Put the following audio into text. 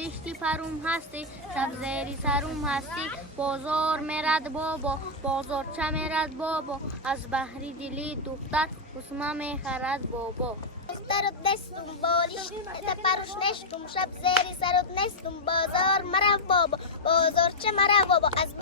بهشتی پروم هستی شب زیری سروم هستی بازار میرد بابا بازار چه میرد بابا از بحری دلی دختر اسمه میخرد بابا دخترت نستم بالیش پروش نشتم شب زیری سرت نستم بازار مرا بابا بازار چه مرا بابا از